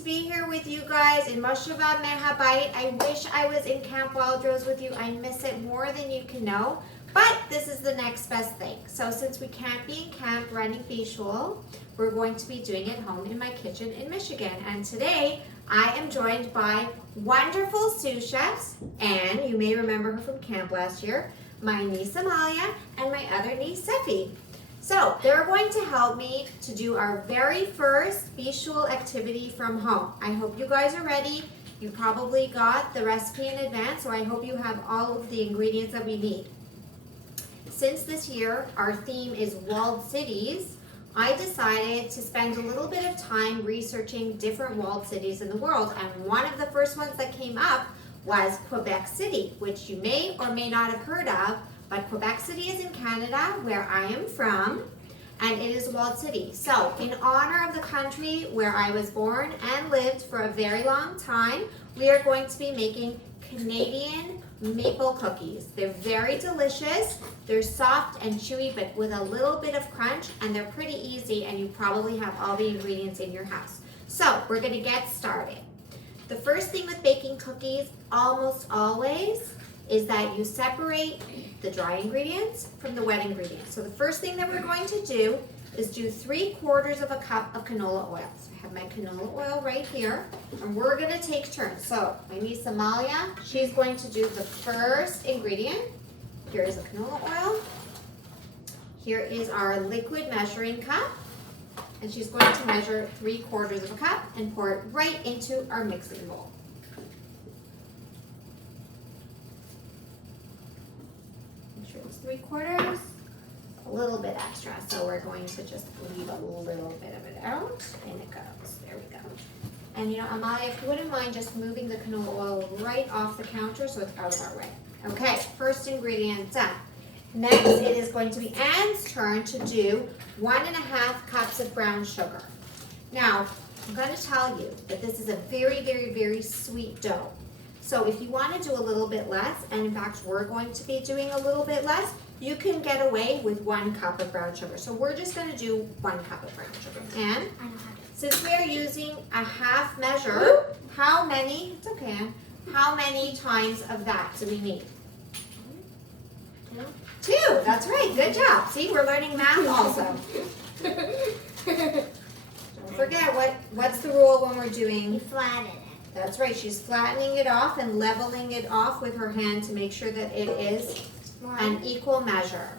to be here with you guys in Mosheva Mehabait. I wish I was in Camp Wild Rose with you. I miss it more than you can know. But this is the next best thing. So since we can't be in camp running Bishul, we're going to be doing it home in my kitchen in Michigan. And today I am joined by wonderful sous chefs, and you may remember her from camp last year, my niece Amalia and my other niece Sefi. So they're going to help me to do our very first Bishul activity from home. I hope you guys are ready. You probably got the recipe in advance, so I hope you have all of the ingredients that we need. Since this year our theme is walled cities, I decided to spend a little bit of time researching different walled cities in the world, and one of the first ones that came up was Quebec City, which you may or may not have heard of, but Quebec City is in Canada, where I am from, and it is a walled city. So in honor of the country where I was born and lived for a very long time, we are going to be making Canadian maple cookies. They're very delicious. They're soft and chewy, but with a little bit of crunch, and they're pretty easy, and you probably have all the ingredients in your house. So we're gonna get started. The first thing with baking cookies, almost always, is that you separate the dry ingredients from the wet ingredients. So the first thing that we're going to do is do 3/4 of a cup of canola oil. So I have my canola oil right here, and we're gonna take turns. So my niece Amalia, she's going to do the first ingredient. Here is the canola oil. Here is our liquid measuring cup, and she's going to measure 3/4 of a cup and pour it right into our mixing bowl. Make sure it's 3/4. A little bit extra, so we're going to just leave a little bit of it out, and it goes. There we go. And you know, Amalia, if you wouldn't mind just moving the canola oil right off the counter so it's out of our way. Okay, first ingredient done. Next, it is going to be Anne's turn to do 1.5 cups of brown sugar. Now, I'm going to tell you that this is a very, very, very sweet dough. So if you want to do a little bit less, and in fact we're going to be doing a little bit less, you can get away with 1 cup of brown sugar. So we're just going to do 1 cup of brown sugar. And since we are using a half measure, how many, it's okay, Anne, how many times of that do we need? 2, that's right, good job. See, we're learning math also. Don't forget, what's the rule when we're doing? You flatten it. That's right, she's flattening it off and leveling it off with her hand to make sure that it is an equal measure.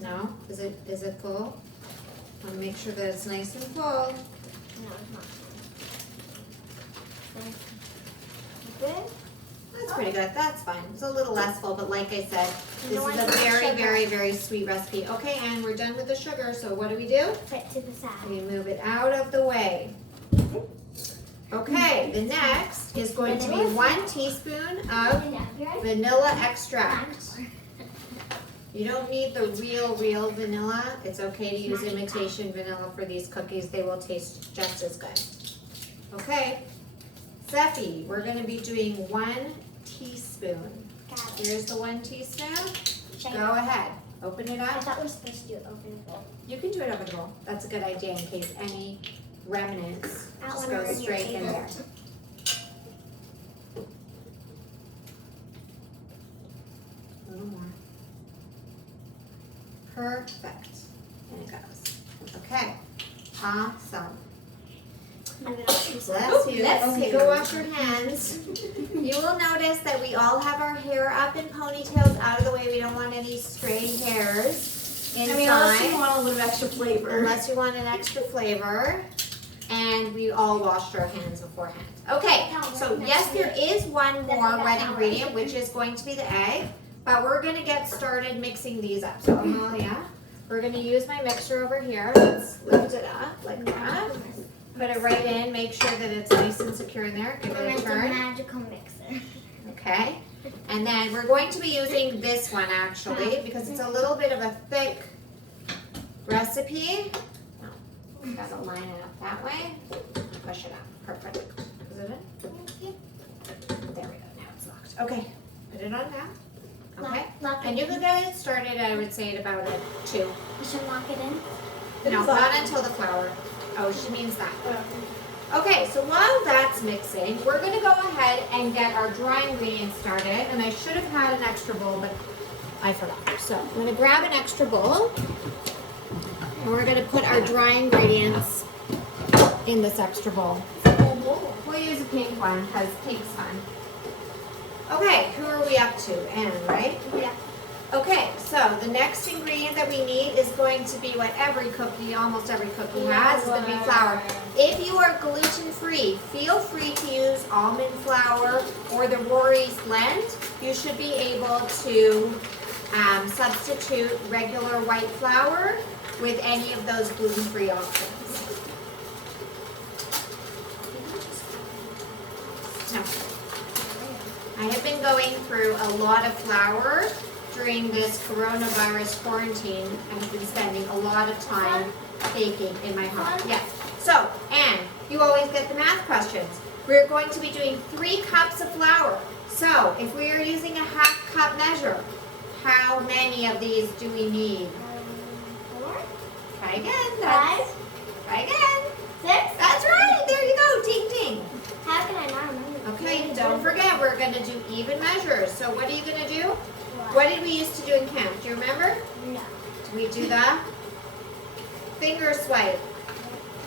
No? Is it full? I want to make sure that it's nice and full. No, it's not. Good? That's pretty good. That's fine. It's a little less full, but like I said, this No, is I a put very, sugar. very, very sweet recipe. Okay, and we're done with the sugar, so what do we do? Put it to the side. We move it out of the way. Okay, the next is going to be 1 teaspoon of vanilla extract. You don't need the real vanilla. It's okay to use imitation vanilla for these cookies. They will taste just as good. Okay, Sefi, we're going to be doing 1 teaspoon. Here's the 1 teaspoon. Go ahead. Open it I up. thought we were supposed to do it over the bowl. You can do it over the bowl. That's a good idea in case any remnants That just one go or your straight in there. favorite. A little more. Perfect. And it goes. Okay. Awesome. Bless you. Okay, go wash your hands. You will notice that we all have our hair up in ponytails out of the way. We don't want any stray hairs inside. I mean, unless you want a little extra flavor. Unless you want an extra flavor. And we all washed our hands beforehand. Okay, so yes, there is one more wet ingredient, which is going to be the egg. But we're going to get started mixing these up. So Amalia, we're going to use my mixer over here. Let's lift it up like that. Put it right in. Make sure that it's nice and secure in there. Give it a It's a turn. magical mixer. Okay. And then we're going to be using this one actually because it's a little bit of a thick recipe. No, gotta line it up that way. Push it up. Perfect. Is it in? There we go. Now it's locked. Okay. Put it on down. Okay? Lock it And you in. can get it started, I would say, at about a 2. You should lock it in. No, It's not locked. until the flour. Oh, she means that. Okay, so while that's mixing, we're gonna go ahead and get our dry ingredients started. And I should have had an extra bowl, but I forgot. So I'm gonna grab an extra bowl. And we're gonna put our dry ingredients in this extra bowl. We'll use a pink one, because pink's fun. Okay, who are we up to? Anne, right? Yeah. Okay, so the next ingredient that we need is going to be what every cookie, almost every cookie has, is going to be flour. If you are gluten-free, feel free to use almond flour or the Rory's blend. You should be able to substitute regular white flour with any of those gluten-free options. No. I have been going through a lot of flour during this coronavirus quarantine. I've been spending a lot of time baking in my home. Yes. So, Anne, you always get the math questions. We're going to be doing 3 cups of flour. So, if we are using a half cup measure, how many of these do we need? 4, Try again. 5, Try again. 6. That's right. There you go. Ding, ding. How can I not remember? Okay, don't forget, we're going to do even measures. So, what are you going to do? What did we used to do in camp? Do you remember? No. We do the finger swipe.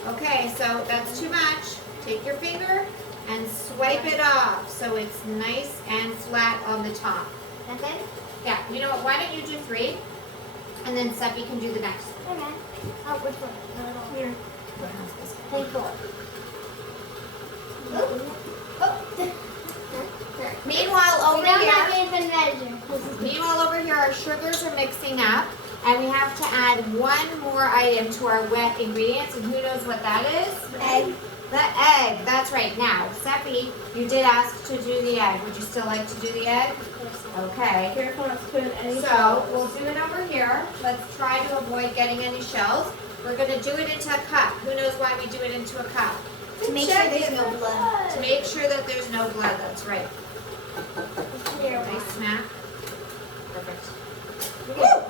Okay, so that's too much. Take your finger and swipe it off so it's nice and flat on the top. That's it? Yeah, you know what? Why don't you do 3? And then Seppi can do the next. Okay. Oh, which one? The little. Here. Thank God. Meanwhile, over We don't here. have even measure. Meanwhile, over here, our sugars are mixing up, and we have to add one more item to our wet ingredients, and who knows what that is? Egg. The egg. That's right. Now, Seppi, you did ask to do the egg. Would you still like to do the egg? Okay. Careful not to put in any So, shells. we'll do it over here. Let's try to avoid getting any shells. We're going to do it into a cup. Who knows why we do it into a cup? To make sure there's no blood. To make sure that there's no blood. That's right. Here, Nice snap. Perfect. Woo!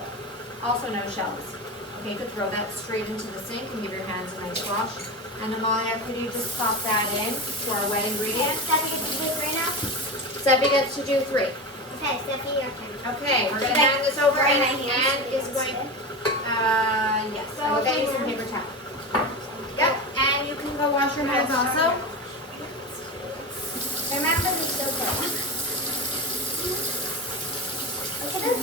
Also no shells. Okay, you could throw that straight into the sink and give your hands a nice wash. And Amalia, could you just pop that in to our wet ingredients? Steffi gets to do 3 now? Seppi gets to do 3. Okay, Steffi, your turn. Okay, we're going to Should I hand this over dry and my hands Anne is going, yes, So I will get you over some here. paper towel. Yep, and you can go wash your hands also. Remember the sugar. Look at this.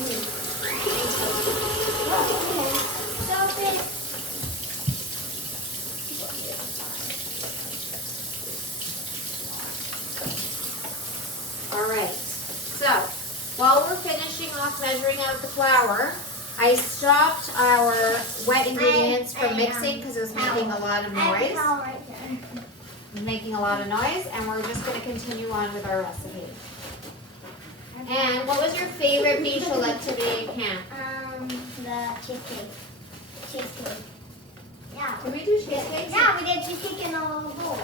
So big. All right, so while we're finishing off measuring out the flour, I stopped our wet ingredients from mixing because it was making a lot of I have a noise. towel right there. It was making a lot of noise, and we're just going to continue on with our recipe. And what was your favorite Bishul activity at camp? The cheesecake. Cheesecake. Yeah. Did we do cheesecakes? Yeah, we did cheesecake in a little bowl.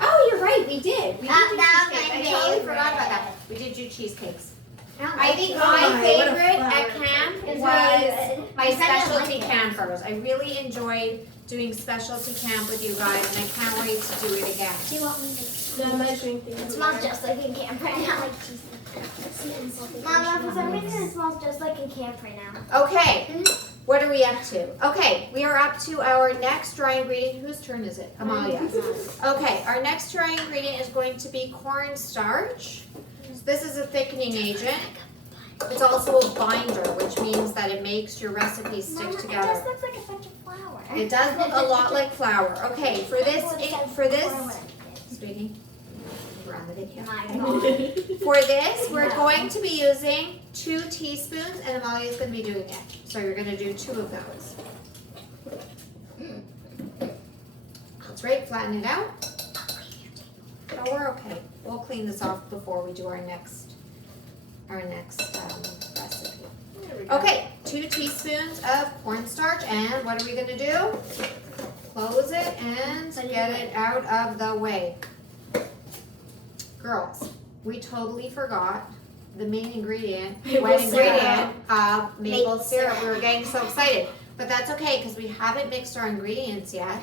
Oh, you're right, we did. We did do That was cheesecakes. my I totally forgot about favorite. that. We did do cheesecakes. don't I like think cheesecake. my what a favorite at flower. camp It's was really good. my My friend didn't specialty like it. campers. I really enjoyed doing specialty camp with you guys, and I can't wait to do it again. Do you want me to? The measuring thing. It smells just like in camp right now. Like cheesecake. Mama, for some reason it smells just like in camp right now. Okay, what are we up to? Okay, we are up to our next dry ingredient. Whose turn is it? Amalia. Okay, our next dry ingredient is going to be cornstarch. So this is a thickening agent. It's also a binder, which means that it makes your recipes stick Mama, together. It just looks like a bunch of flour. It does look a lot like flour. Okay, for this, sweetie, we're on the video. My God. For this, we're going to be using 2 teaspoons, and Amalia's going to be doing it. So you're going to do 2 of those. That's right, flatten it out. Oh, we're okay. We'll clean this off before we do our next recipe. Okay, 2 teaspoons of cornstarch, and what are we going to do? Close it and get it out of the way. Girls, we totally forgot the main ingredient, Maple wet syrup. ingredient of maple Maple syrup. syrup. We were getting so excited. But that's okay because we haven't mixed our ingredients yet.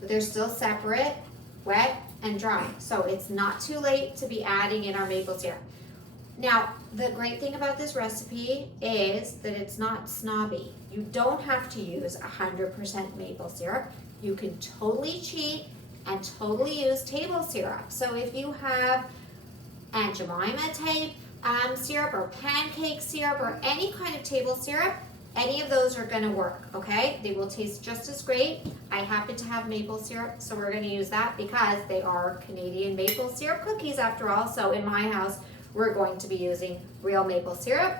But they're still separate, wet and dry. So it's not too late to be adding in our maple syrup. Now, the great thing about this recipe is that it's not snobby. You don't have to use 100% maple syrup. You can totally cheat and totally use table syrup. So if you have Aunt Jemima type syrup or pancake syrup or any kind of table syrup, any of those are gonna work, okay? They will taste just as great. I happen to have maple syrup, so we're gonna use that because they are Canadian maple syrup cookies after all. So in my house, we're going to be using real maple syrup.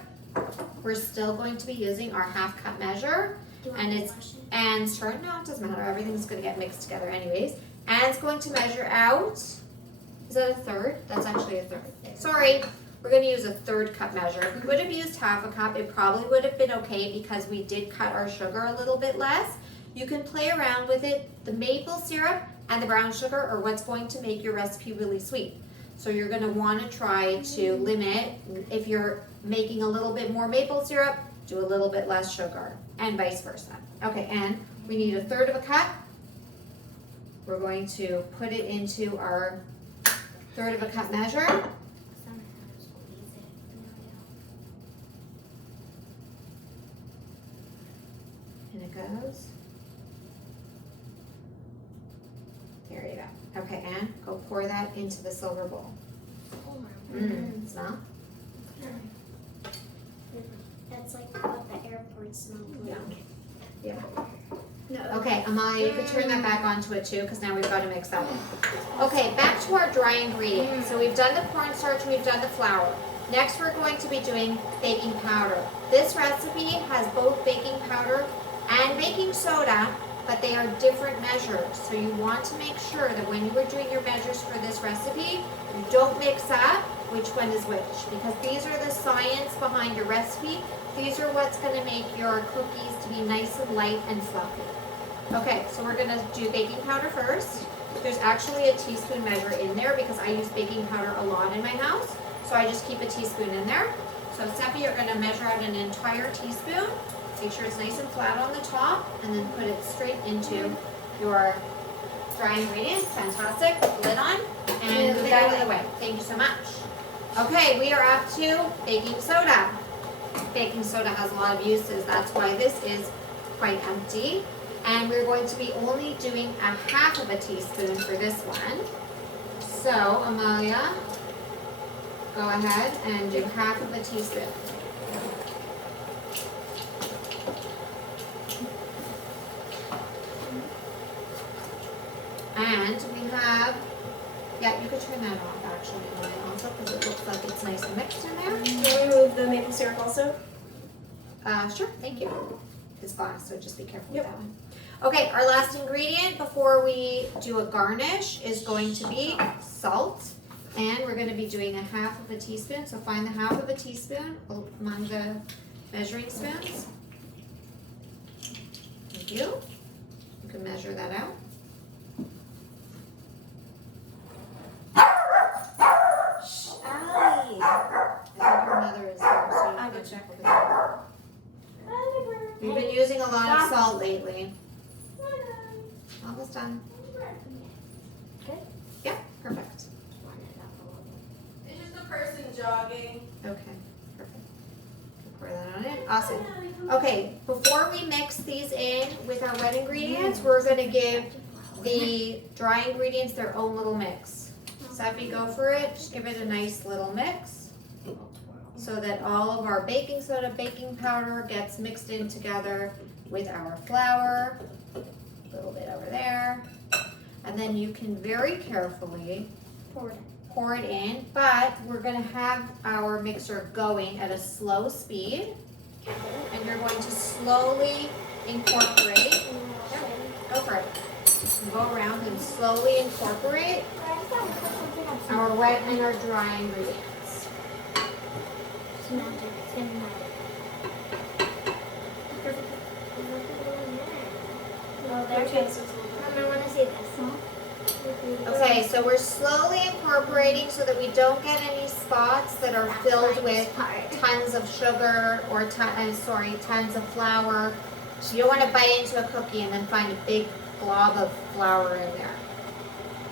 We're still going to be using our half cup measure. Do you want And me to it's- wash it? And sure, no, it doesn't matter. Everything's gonna get mixed together anyways. And it's going to measure out, is that a third? That's actually a third. Sorry, we're gonna use a third cup measure. If we would have used half a cup, it probably would have been okay because we did cut our sugar a little bit less. You can play around with it. The maple syrup and the brown sugar are what's going to make your recipe really sweet. So you're gonna wanna try to limit, if you're making a little bit more maple syrup, do a little bit less sugar, and vice versa. Okay, and we need a third of a cup. We're going to put it into our third of a cup measure. Somehow squeeze it. And it goes. There you go. Okay, and go pour that into the silver bowl. Smell? That's like what the airport smells like. Yeah. No. Okay, Amalia, you could turn that back onto it too, because now we've got to mix that in. Okay, back to our dry ingredients. So we've done the cornstarch, we've done the flour. Next, we're going to be doing baking powder. This recipe has both baking powder and baking soda, but they are different measures. So you want to make sure that when you are doing your measures for this recipe, you don't mix up which one is which, because these are the science behind your recipe. These are what's going to make your cookies to be nice and light and fluffy. Okay, so we're going to do baking powder first. There's actually a teaspoon measure in there because I use baking powder a lot in my house, so I just keep a teaspoon in there. So Seppi, you're going to measure out an entire teaspoon. Make sure it's nice and flat on the top, and then put it straight into your dry ingredients. Fantastic. Put the lid on and move that out of the way. Thank you so much. Okay, we are up to baking soda. Baking soda has a lot of uses. That's why this is quite empty. And we're going to be only doing a half of a teaspoon for this one. So, Amalia, go ahead and do half of a teaspoon. And we have, yeah, you could turn that off actually, Amalia, also, because it looks like it's nice and mixed in there. Can we remove the maple syrup also? Sure, thank you. It's glass, so just be careful Yep. with that one. Okay, our last ingredient before we do a garnish is going to be salt. And we're gonna be doing a half of a teaspoon, so find the half of a teaspoon among the measuring spoons. Thank you. You can measure that out. Owie. I think your mother is here, so you I can will check. over there. We've been using a lot of salt lately. Almost done. Good. Yeah, perfect. Line it up a little bit. It's just a person jogging. Okay, perfect. Pour that on in. Awesome. Okay, before we mix these in with our wet ingredients, we're gonna give the dry ingredients their own little mix. Seppi, go for it. Just give it a nice little mix so that all of our baking soda, baking powder gets mixed in together with our flour. A little bit over there. And then you can very carefully pour it in, but we're gonna have our mixer going at a slow speed. And you're going to slowly incorporate. Go for it. And go around and slowly incorporate our wet and our dry ingredients. Well, Their there's taste is a little Mom, I want to see this. Okay, so we're slowly incorporating so that we don't get any spots that are filled with tons of sugar or tons of flour. You don't want to bite into a cookie and then find a big glob of flour in there.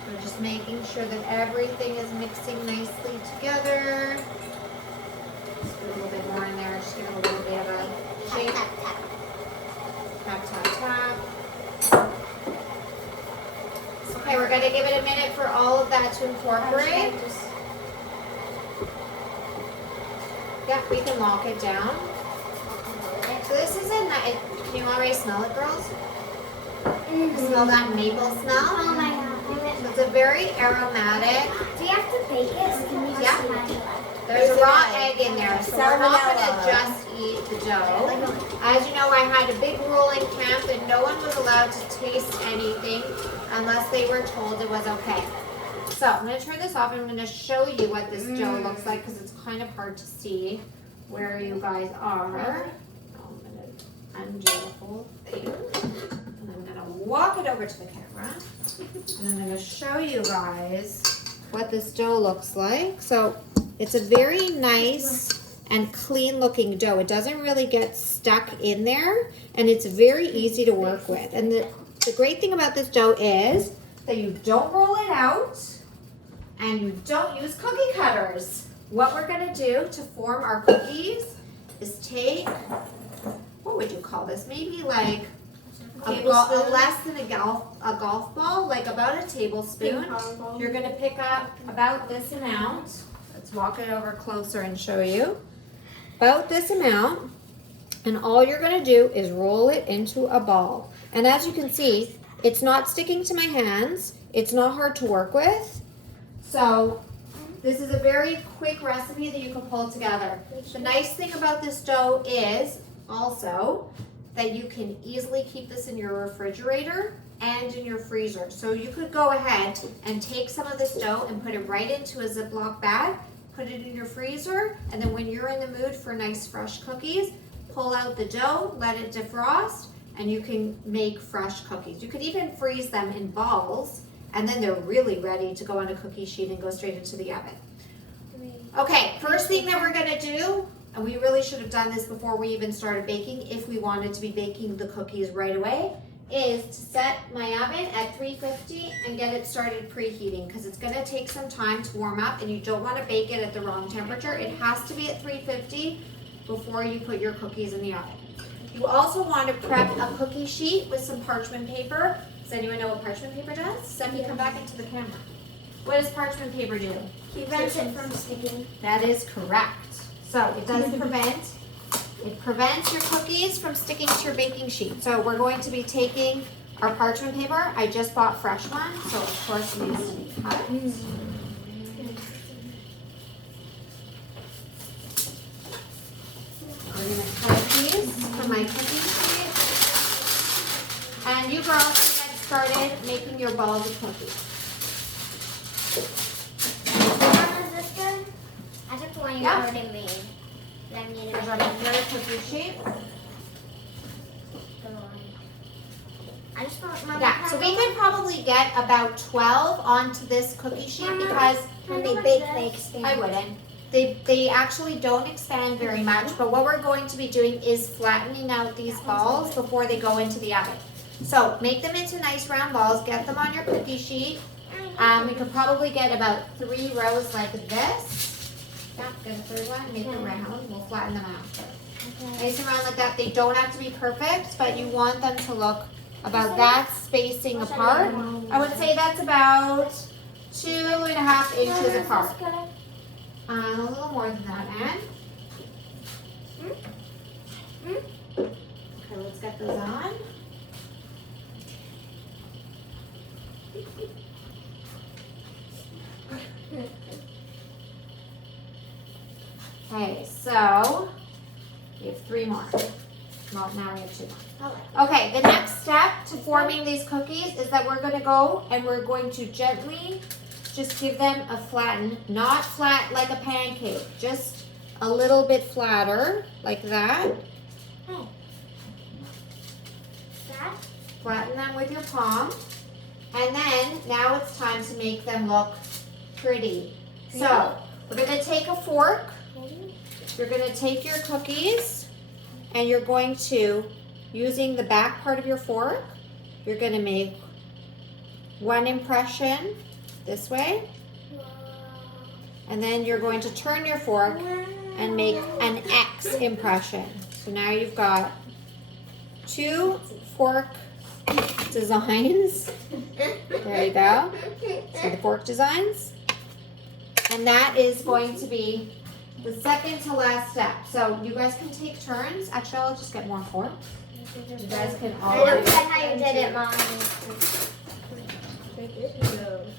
So just making sure that everything is mixing nicely together. Just put a little bit more in there, just give it a little bit of a shake. Tap, tap, tap. Okay, we're going to give it a minute for all of that to incorporate. Yeah, we can lock it down. So this is a nice, can you already smell it, girls? Smell that maple smell? Oh my god. So it's a very aromatic. Do you have to bake it or can you just Yeah. There's a raw egg in there, so we're not going to just eat the dough. As you know, I had a big rule in camp that no one was allowed to taste anything unless they were told it was okay. So I'm going to turn this off and I'm going to show you what this dough looks like because it's kind of hard to see where you guys are. I'm going to undo the whole thing. And I'm going to walk it over to the camera. And I'm going to show you guys what this dough looks like. So it's a very nice and clean looking dough. It doesn't really get stuck in there and it's very easy to work with. And the great thing about this dough is that you don't roll it out and you don't use cookie cutters. What we're gonna do to form our cookies is take, what would you call this? Maybe like less than a golf ball, like about a tablespoon. You're gonna pick up about this amount. Let's walk it over closer and show you. About this amount, and all you're gonna do is roll it into a ball. And as you can see, it's not sticking to my hands. It's not hard to work with. So this is a very quick recipe that you can pull together. The nice thing about this dough is also that you can easily keep this in your refrigerator and in your freezer. So you could go ahead and take some of this dough and put it right into a Ziploc bag, put it in your freezer, and then when you're in the mood for nice fresh cookies, pull out the dough, let it defrost, and you can make fresh cookies. You could even freeze them in balls, and then they're really ready to go on a cookie sheet and go straight into the oven. Okay, first thing that we're gonna do, and we really should have done this before we even started baking if we wanted to be baking the cookies right away, is to set my oven at 350 and get it started preheating because it's gonna take some time to warm up and you don't wanna bake it at the wrong temperature. It has to be at 350 before you put your cookies in the oven. You also want to prep a cookie sheet with some parchment paper. Does anyone know what parchment paper does? Stephanie, come back into the camera. What does parchment paper do? Prevents it from sticking. That is correct. So it does it prevents your cookies from sticking to your baking sheet. So we're going to be taking our parchment paper. I just bought fresh one, so of course it needs to be cut. We're going to cut a piece from my cookie sheet. And you girls can get started making your balls of cookies. Mom, is this good? I took the one you Yeah. already made. Then I need There's another cookie sheet. I just thought, Mom, Yeah, so we could probably get about 12 onto this cookie sheet because when they bake, they expand. I wouldn't. They actually don't expand very much, but what we're going to be doing is flattening out these balls before they go into the oven. So make them into nice round balls, get them on your cookie sheet. We could probably get about 3 rows like this. Yeah, get a third one, make them round, we'll flatten them after. Nice and round like that. They don't have to be perfect, but you want them to look about that spacing apart. I would say that's about 2.5 inches apart. A little more than that, Anne. Okay, let's get those on. Okay, so we have 3 more. Well, now we have 2 more. Okay, the next step to forming these cookies is that we're going to go and we're going to gently just give them a flatten, not flat like a pancake, just a little bit flatter, like that. Oh. That? Flatten them with your palm. And then, now it's time to make them look pretty. So, We're gonna take a fork. You're gonna take your cookies and you're going to, using the back part of your fork, you're gonna make one impression this way. And then you're going to turn your fork and make an X impression. So now you've got 2 fork designs. There you go. See the fork designs? And that is going to be the second to last step. So you guys can take turns. Actually, I'll just get more forks. You guys can all I don't do get how you did it, Mom.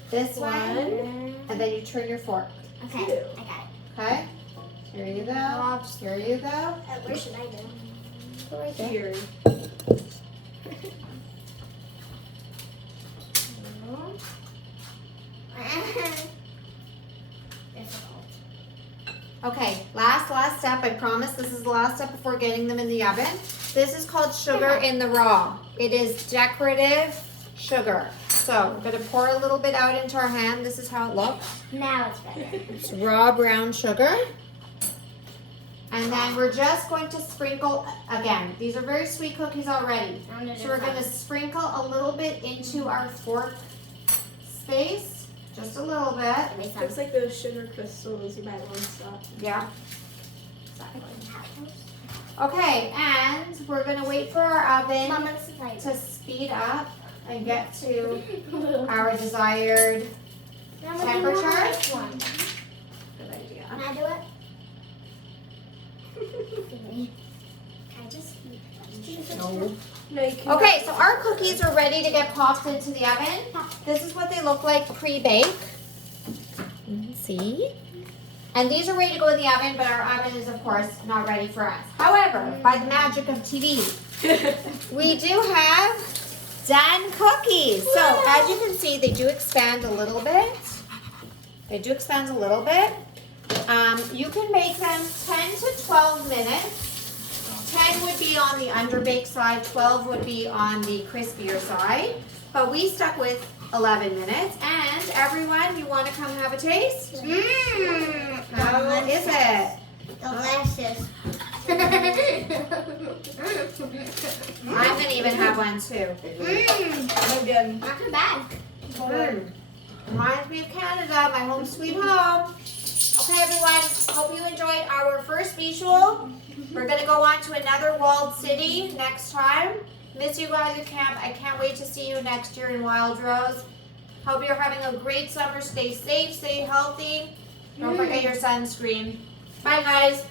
this way, and then you turn your fork. Okay, I got Okay? Here you go. Here you go. it. Where should I go? Go right there. Here. Difficult. Okay, last step. I promise this is the last step before getting them in the oven. This is called sugar in the raw. It is decorative sugar. So we're gonna pour a little bit out into our hand. This is how it looks. Now it's better. It's raw brown sugar. And then we're just going to sprinkle, again, these are very sweet cookies already. So we're gonna sprinkle a little bit into our fork space, just a little bit. Looks like those sugar crystals you buy at One Stop. Yeah. Okay, and we're gonna wait for our oven Mom, let's play. to speed up and get to our desired temperature. Good idea. Can I do it? Can I just? No. No, you can. Okay, so our cookies are ready to get popped into the oven. This is what they look like pre-bake. See? And these are ready to go in the oven, but our oven is, of course, not ready for us. However, by the magic of TV, we do have done cookies. So, as you can see, they do expand a little bit. They do expand a little bit. You can make them 10 to 12 minutes. 10 would be on the underbaked side, 12 would be on the crispier side. But we stuck with 11 minutes. And everyone, you want to come have a taste? How is it? Delicious. I'm going to even have one too. Again. Not too bad. Reminds me of Canada, my home sweet home. Okay, everyone, hope you enjoyed our first Bishul. We're going to go on to another walled city next time. Miss you guys at camp. I can't wait to see you next year in Wild Rose. Hope you're having a great summer. Stay safe, stay healthy. Don't forget your sunscreen. Bye, guys.